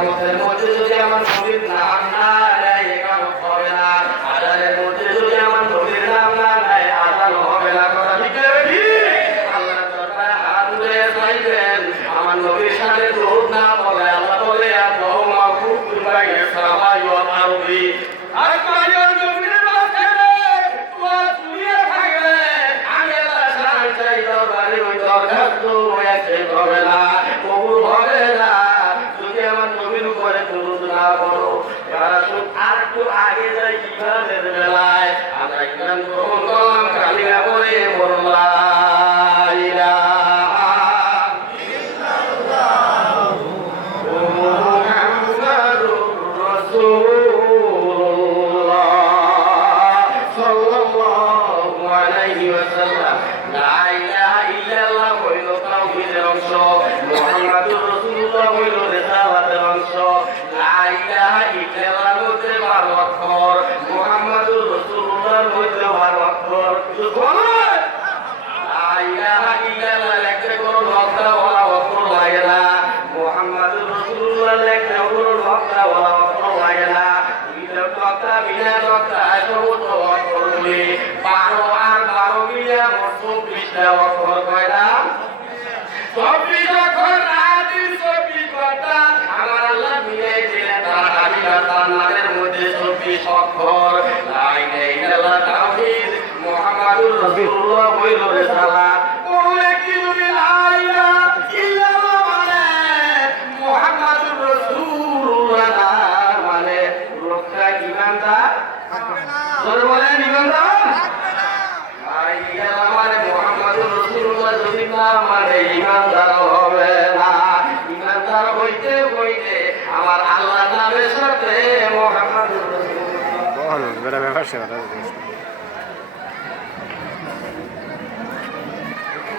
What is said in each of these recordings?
কিয়ামতের মধ্যে যদি আমার নবীর নাম না নেয় কিয়ামত হবে না। আযানের মধ্যে যদি আমার নবীর নাম না নেয় আযান হবে না। কথা ঠিক কি? আল্লাহর দরবারে হাত তুলে চাইবেন আমার নবীর সাথে দরুদ না বলে আল্লাহ বলে আল্লাহুম্মা কুফির বাইনা সামাই ওয়াল আরদি। আর কায়ার নবীর মাঝখানে তোমার চুরিয়ে থাকবে আমি আল্লাহ সাহায্য চাই দরবারে ওই দরখাস্ত হয়েছে হবে না, কবুল হবে না যদি আমার নবীর উপরে দরুদ না পড়ো। এবার আসুন আর একটু আগে যাই ইমানের বেলায়। আমরা ইমান গ্রহণ করলাম কালিমা বলে বললাম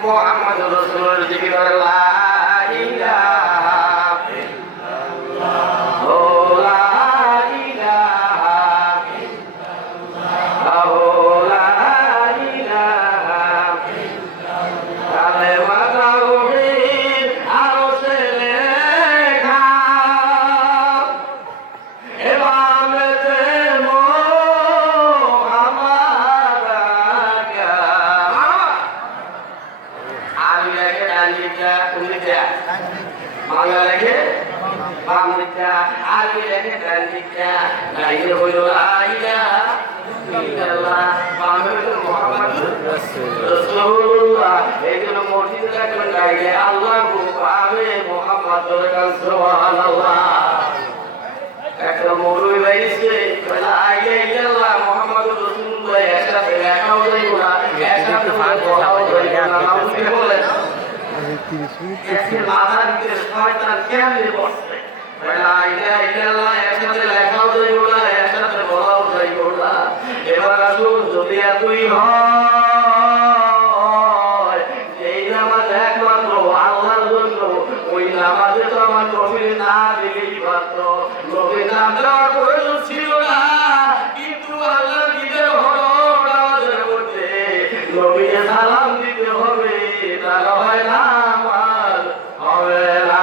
মুহাম্মাদুর রাসূলুল্লাহ জিকির লা ইলাহা ইল্লাল্লাহ লা ইলাহা ইল্লাল্লাহ লা ইলাহা ইল্লাল্লাহ কালেমা তাওহীদ আরশে লেখা এবারেতে একটা মৌলবী বাইছে মুহাম্মাদুর রাসূলুল্লাহ একসাথে লেখাও যাইব না, একসাথে পড়াও যাইব না। আপনি বলেন মাথার ভিতরে শয়তান কেমনে বসছে? লা ইলাহা ইল্লাল্লাহ একসাথে লেখাও যাইব না, একসাথে বলাও যাইব না। এবার আসুন যদি এতই হয় এই নামাজ একমাত্র আল্লাহর জন্য, ওই নামাজে তো আমার নবীর না দিলেই পারত, নবীর নাম দেওয়ার প্রয়োজন ছিল না। কিন্তু আল্লাহ দিতে হলো নামাজের মধ্যে নবীকে সালাম দিতে হবে, তা হয় না আমার হবে না।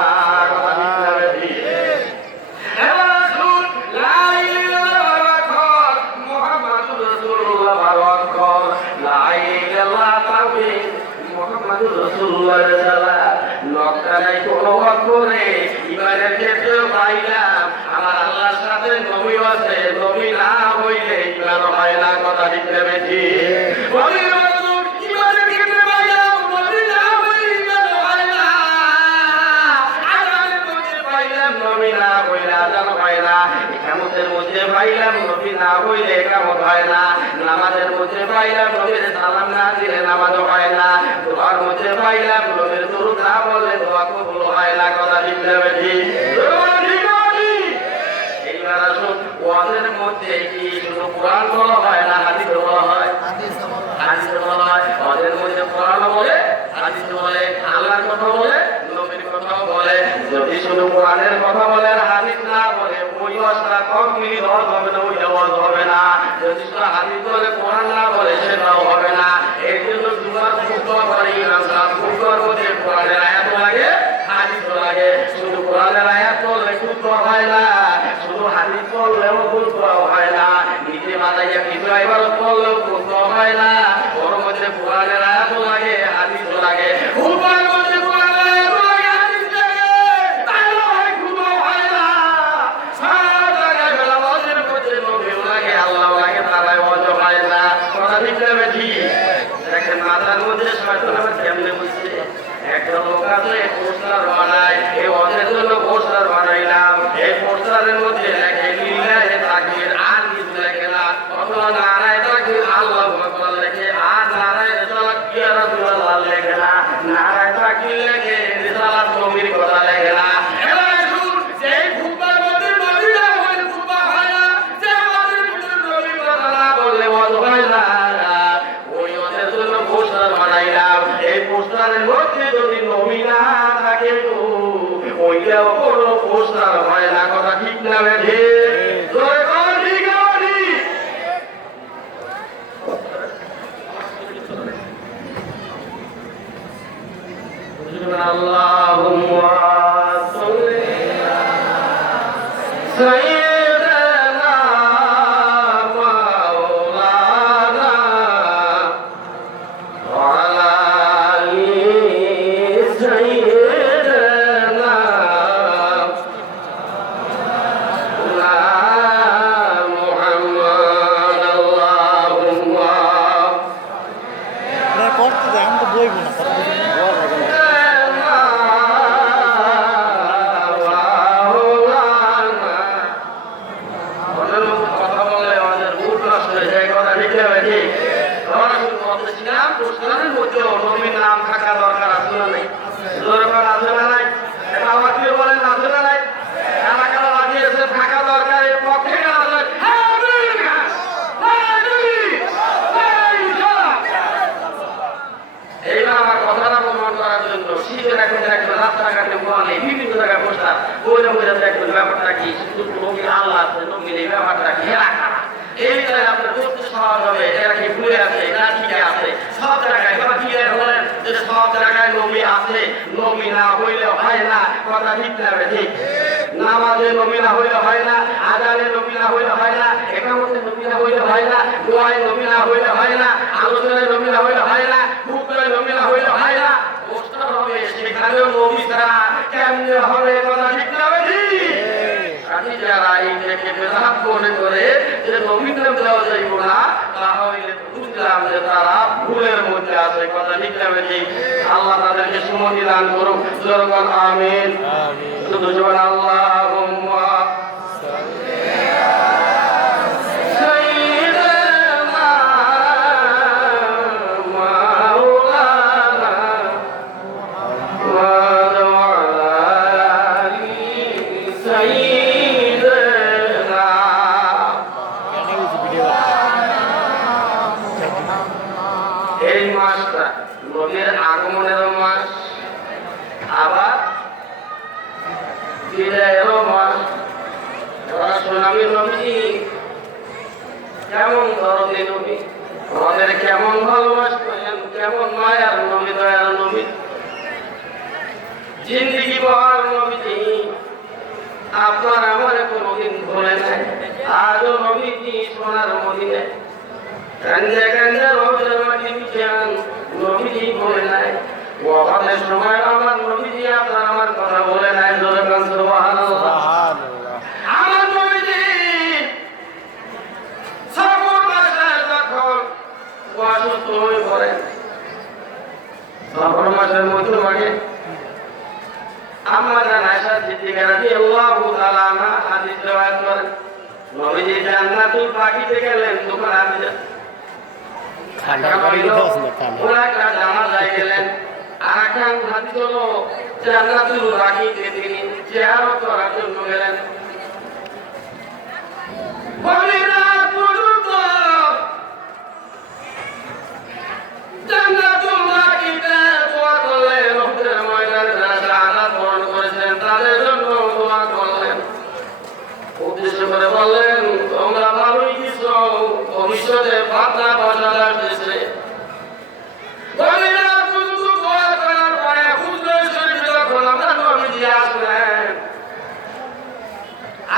কোনো অক্ষরে ইমানের ক্ষেত্রে পাইলাম আমার আল্লাহর সাথে নবী আছে, নবী না হইলে ইমান হয় না। কথা ঠিক বেশি কিয়ামতের মধ্যে পাইলাম নবী না হইলে কিয়ামত হয় না। নামাজের মধ্যে পাইলাম নবীর সালাম না দিলে নামাজ হয় না। দোয়ার মধ্যে পাইলাম নবীর দরুদ না বললে দোয়া কবুল হয় না। কথা ঠিক বেশি এইবার আসুন ওয়াজের মধ্যে কি শুধু কোরআন বলা হয় না হাদিস বলা হয়? হাদিস বলা হয়। ওয়াজের মধ্যে কোরআন বলে, হাদিস বলে, আল্লাহর কথা বলে, নবীর কথা বলে। যদি শুধু কোরআনের কথা বলে হাদিস না বলে ওই ওয়াজটা কখনোই ওয়াজ হবে না, ওই ওয়াজ হবে না। যদি শুধু হাদিস বলে কোরআন না বলে সেটাও হবে না। এই জন্য জুমার খুতবা করে ইমাম সাহেব খুতবার মধ্যে কোরআনের আয়াত লাগে, হাদিস লাগে। শুধু কোরআনের আয়াত বললে গুরুত্ব হয় না, শুধু হাদিস পড়লেও গুরুত্ব হয় না, নিজে মাথায় কিছু ইবাদত করলেও গুরুত্ব হয় না, ওর মধ্যে কোরআনের আয়াত লাগে, হাদিস লাগে, খুতবার মধ্যে কোরআনের আয়াত লাগে, হাদিস লাগে, তাহলে হয় গুরুত্ব হয় না। সব জায়গায় বেলা ওয়াজের মধ্যে নবী লাগে, আল্লাহ লাগে, তারাই ওয়াজ হয় না। কথা ঠিক না ঠিক? দেখেন মাথার মধ্যে শয়তান আবার কেমনে বুঝছে। একটা লোক আছে পোস্টার বানায়, এই ওয়াজের জন্য পোস্টার বানাইলাম, এই পোস্টারের মধ্যে লেখে লিল্লাহি তাকবীর, আর কিছু লেখে না, অথবা নারায়ে তাকবীর আল্লাহু আকবার লেখে, আর নারায়ে রিসালাত ইয়া রাসূলুল্লাহ লেখে না, নারায়ে তাকবীর লেখে, রিসালাত নবীর কথা লেখে না। এবার শুন, সেই খুতবার মধ্যে নবীরা হয়, খুতবা হয় না, যে ওয়াজের মধ্যে নবীর কথা না বললে ওয়াজ হয় না। ওই ওয়াজের জন্য পোস্টার বানাইলাম, এই পোস্টারের মধ্যে যদি নবী না থাকে তো ওইটাও কোনো পোস্টার হয় না। কথা ঠিক না বেঠে? জোরে বল ঠিক না ঠিক? আল্লাহুম্মা সাল্লি আলা সাইয়্যিদিনা মাওলানা ওয়া আলা আলি সাইয়্যিদিনা মুহাম্মদ। আল্লাহুম্মা করতে দেয়, আমি তো বইব না, কথা বলছি না। কথা বললে আমাদের মুড নষ্ট হয়ে যায়। কথা ঠিক না ঠিক? আমরা শুধু বলতেছিলাম পোস্টারের মধ্যে নবীর নাম থাকা দরকার আছে না নাই? দরকার আছে না নাই? এটা আমার কি বলেন আছে না নাই? কারা কারা লাগিয়েছে থাকা দরকার, এর পক্ষে কারা আছে? হ্যাঁ আমেরিকা, হ্যাঁ আমেরিকা, হ্যাঁ ইসলাম। এইবার আমার কথাটা প্রমাণ করার জন্য শীতের এখন দেখবেন রাস্তাঘাটে বলে বিভিন্ন জায়গায় পোস্টার, বইটা বইটা দেখবেন ব্যাপারটা কি, শুধু নবী আল্লাহ আছে, নবীর এই ব্যাপারটা কি, এরা কারা? এইটাই আপনার বুঝতে সহজ হবে, এরা কি ভুলে আছে না ঠিক আছে। সব জায়গায় এবার কি বলেন যে সব জায়গায় নবী আছে, নবী না হইলে হয় না। কথা ঠিক না ঠিক? নামাজে নবী না হইলে হয় না, আজানে নবী না হইলে হয় না, একামতে নবী না হইলে হয় না, দোয়ায় নবী না হইলে হয় না, আলোচনায় নবী না হইলে হয় না, খুতবায় নবী না হইলে হয় না। পোস্টার হবে সেখানেও নবী ছাড়া কেমনে হবে? কথা ঠিক না ঠিক? আমি যারা এই থেকে বেদাত মনে করে যে নবীর নাম দেওয়া যাইব না, তাহলে বুঝলাম যে তারা ভুলের মধ্যে আছে। কথা ঠিক না ঠিক? আল্লাহ তাদেরকে সুমতি দান করুক। জোরগণ আমিন। দুজন আল্লাহুম্মা সাইয়্যিদিনা মাওলানা ওয়া আলা আলি সাইয়্যিদিনা। এই মাসটা নবীর আগমনের মাস, আবার বিদায়েরও মাস। এবার সোনামি নবী কেমন ধরনের নবী, আমাদের কেমন ভালোবাসতেন, কেমন মায়ার নবী, দয়ার নবী, জিন্দিগি বহার নবীজি আপনার আমার কোনদিন ভুলে নাই। আজও নবীজি সোনার মদিনে কান্দে কান্দে রোজের মাটি বিছান, নবীজি ভুলে নাই। ওয়াফাতের সময় আমার নবীজি আপনার আমার কথা বলে নাই। জোরে কান সুবহানাল্লাহ। আমার নবীজি সফর মাসে যখন অসুস্থ হয়ে পড়েন, সফর মাসের মধ্যভাগে আম্মা জান আয়েশা সিদ্দিকা রাদিয়াল্লাহু তাআলা আনহা হাদিস riwayat করেন, নবীজি জান্নাতুল বাকিতে গেলেন। দোকান হাদিস ওরা একটা জানাজায় গেলেন। আর একটা হাদিস হলো জান্নাতুল বাকিতে তিনি জিয়ারত করার জন্য গেলেন। বলিরাত পর্যন্ত জান্নাতুল বাকিতে দোয়া করলেন। উহুদের ময়দানে যারা শাহাদাত বরণ করেছেন তাদের জন্য দোয়া করলেন। উদ্দেশ্য করে বললেন, তোমরা ভালোই কিছু, ভবিষ্যতে পাতা বসানো আসতেছে। বলিরাত পর্যন্ত দোয়া করার পরে হুজুর শরীফ যখন আমরা নবীজি আসলেন,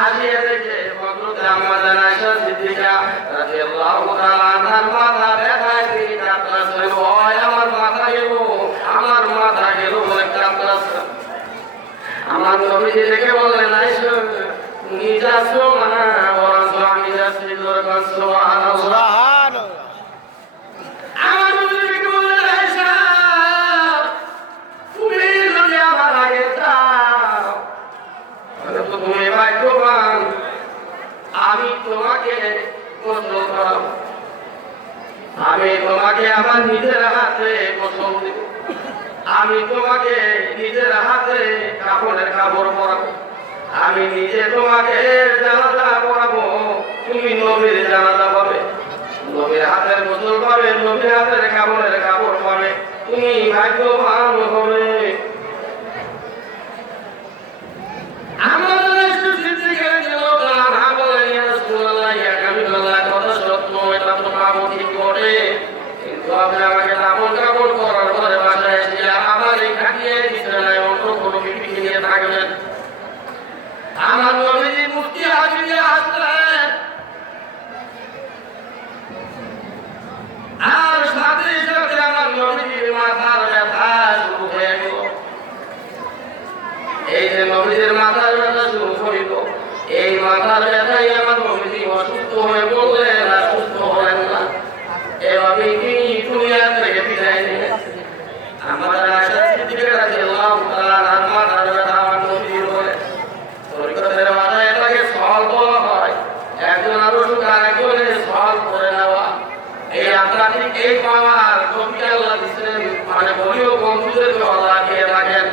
আসিয়া দেখে হযরতে আম্মা জান আয়েশা সিদ্দিকা রাদিয়াল্লাহু তাআলা আনহার মাথা ব্যথায় তিনি কাঁদতেছেন, ওই আমার মাথা গেল বলে কাঁদতেছেন। আমার নবীজি দেখে বললেন, আয়েশা তুমি যাচ্ছ না বরঞ্চ আমি যাচ্ছি, জোরে বল সুবহানাল্লাহ। সুবহানাল্লাহ। আমার নবীজি বললেন, আয়েশা তুমি যদি আমার আগে যাও তাহলে তো তুমি ভাগ্যবান, আমি তোমাকে গোসল করাবো, আমি তোমাকে আমার নিজের হাতে গোসল দেব, আমি তোমাকে নিজের হাতে কাপড়ের কাপড় পরাবো, আমি নিজে তোমাকে জানাজা পরাবো, তুমি নবীর জানাজা পাবে, নবীর হাতের গোসল পাবে, নবীর হাতের কাপড়ের কাপড় পাবে, তুমি ভাগ্যবান হবে। আমাকে কাপড় কাপড় করার পরে বাসায় এসে আমার এই খাটিয়ে বিছানায় অন্য কোনো বিবি নিয়ে থাকবেন। আমার নবীজি মুফতি হাজিরে আসলেন, আর সাথে সাথে আমার নবীজির মাথার ব্যথা শুরু হয়ে গেল। এই যে নবীজির মাথার ব্যথা শুরু হইল, এই মাথার ব্যথায় আমার নবীজি অসুস্থ হয়ে পড়লেন, আর সুস্থ হলেন না। এভাবে তিনি দুনিয়া থেকে বিদায় নিলেন। আমাদের আয়েশা সিদ্দিকা রাদিয়াল্লাহু তাআলা আনহার মাথার ব্যথা আমার নবীজির হলে তরিকতের মাথায় এটাকে সওয়াল বলা হয়, একজন আরো আরেকজনের সওয়াল করে নেওয়া। এই আপনাদের এই পাওয়ার নবী আল্লাহ দিয়েছেন, মানে বলিও বন্ধুদেরকে আল্লাহ দিয়ে রাখেন,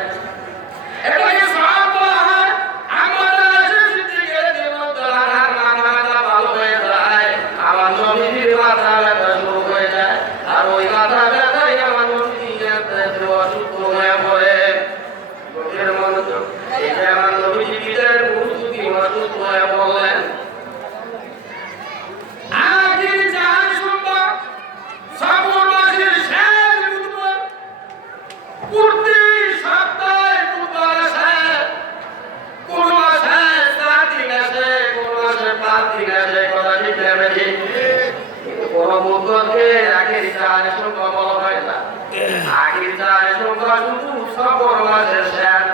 এটাকে সওয়াল বলা হয়। আমাদের আয়েশা সিদ্দিকা রাদিয়াল্লাহু তাআলা আনহার মাথা ব্যথা ভালো হয়ে যায়, আমার নবীজির মাথা ব্যথা শুরু হয়ে যায়, আর ওই মাথা ব্যথাই আমার নবীজি অসুস্থ হয়ে পড়ে। গভীর মনোযোগ, এই যে আমার নবীজি বিদায়ের প্রস্তুতি অসুস্থ হয়ে পড়লেন। আখির জাহান সুন্দর সফর মাসের শেষ বুধবার, প্রতি সপ্তাহে বুধবার আসে, কোন মাসে 4 দিন আসে, কোন মাসে 5 দিন আসে, কথা ঠিক নেবে ঠিক। কিন্তু কোন বুধবারকে আখির জাহান সুন্দর বলা হয় না। আখির জাহান সুন্দর শুধু সফর মাসের শেষ